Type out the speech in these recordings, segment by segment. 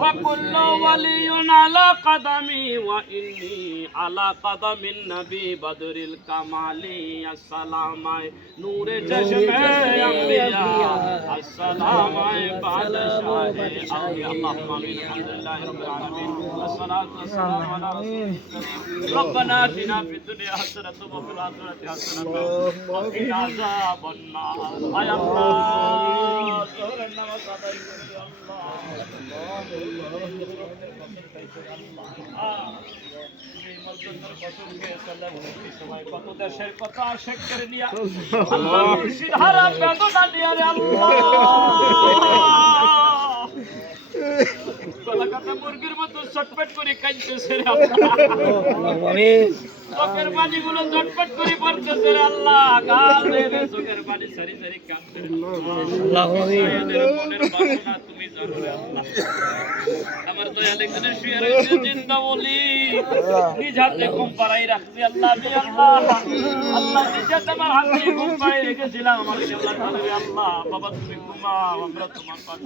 وكل ولي على قدمي وإني على قدم النبي بدر الكمال السلام نور چشم أنبياء السلام بادشاہ أولياء اللهم آمين الحمد لله رب العالمين والصلاة والسلام على رسول الكريم ربنا آتنا في الدنيا حسنة وفي الآخرة حسنة وقنا عذاب النار يا الله কত দেশের কত আশেক করে নিয়া আল্লাহ। মুর্শিদ হারা বেদনা নিয়া রে আল্লাহ। কলাকাতা মুরগির মতো চটপট করে কাঁদতেছে রে আল্লাহ। আল্লাহ বাবা আমরা তোমার পাশে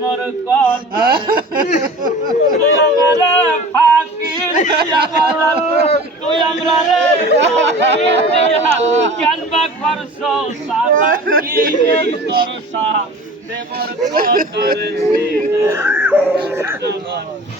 মোর কথা তুই আমার ফাঁকি তুই আমার তুই আমরা রে দিয়া। কেন বা করছ সাবাকি তোর সাথে মোর কথা রে আমার নদী তোর সাথে মোর কথা রে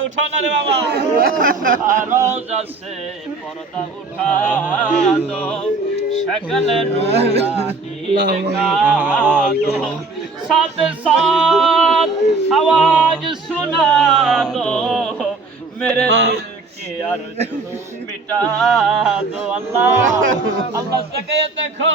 পর্দা উঠাও না রে বাবা। রোজ আছে পর্দা উঠানো সকলে সাথে সাথ আওয়াজ শোনানো, মেরে দিল কি আর মিটা দো আল্লাহ আল্লাহ দেখো।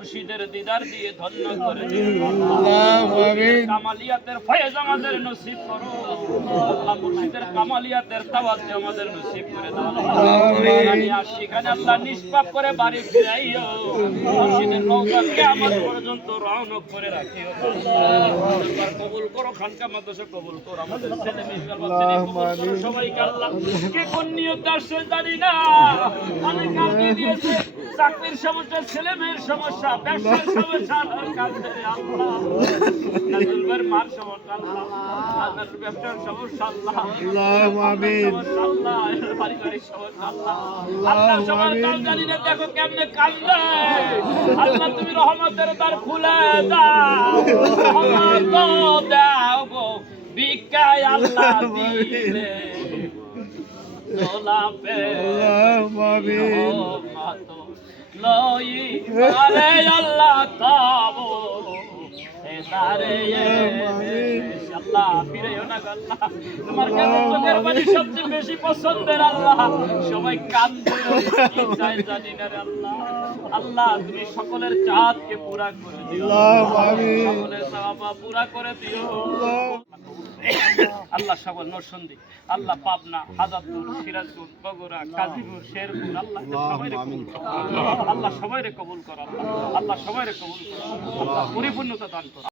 মুর্শিদের দিদার দিয়ে ধন্য করে কামালিয়াতের ফয়েজ আমাদের নসিব করো। আল্লাহ মুর্শিদের কামালিয়াতের তাওয়াজ্জু আমাদের নসিব করে দাও। সেখানে আল্লাহ নিষ্পাপ করে বাড়ি ফিরাইও। মুর্শিদের নৌকাকে আমার পর্যন্ত রওনক করে রাখিও। কবুল করো খানকা মাদ্রাসা কবুল করো। আমাদের ছেলে মেয়ে সবাইকে আল্লাহ কে কোন নিয়ত আসছে জানি না। কালকে দিয়েছে। চাকরির সমস্যা ছেলে মেয়ের সমস্যা ব্যবসার সমস্যা আল্লাহর কাছে আল্লাহ। মার সমস্যা আল্লাহ। আল্লাহর ব্যবসার সমস্যা আল্লাহ। পারিবারিক সমস্যা আল্লাহ। আল্লাহ সবার জানি না দেখো কেমনে কান্দে। আল্লাহ তুমি রহমতের দ্বার খুলে দাও। রহমত দাও গো। ভিক্ষায় আল্লাহ দিলে। লই মারে আল্লাহ তাবো এদারে আল্লাহ ফিরেও না আল্লাহ তোমার কাছে চোখের পানি সবচেয়ে বেশি পছন্দের আল্লাহ সবাই কান্দে জানি না আল্লাহ আল্লাহ তুমি সকলের চাঁদকে পুরা করে দিও। সকলের পুরা করে দিও। আল্লাহ সকল নরসন্দি। আল্লাহ পাবনা হাজারপুর সিরাজপুর বগুড়া কাজীপুর শেরপুর আল্লাহ সবাই কবুল আল্লাহ সবাই কবুল কর আল্লাহ। আল্লাহ সবাই কবুল কর। আল্লাহ পরিপূর্ণতা দান করো।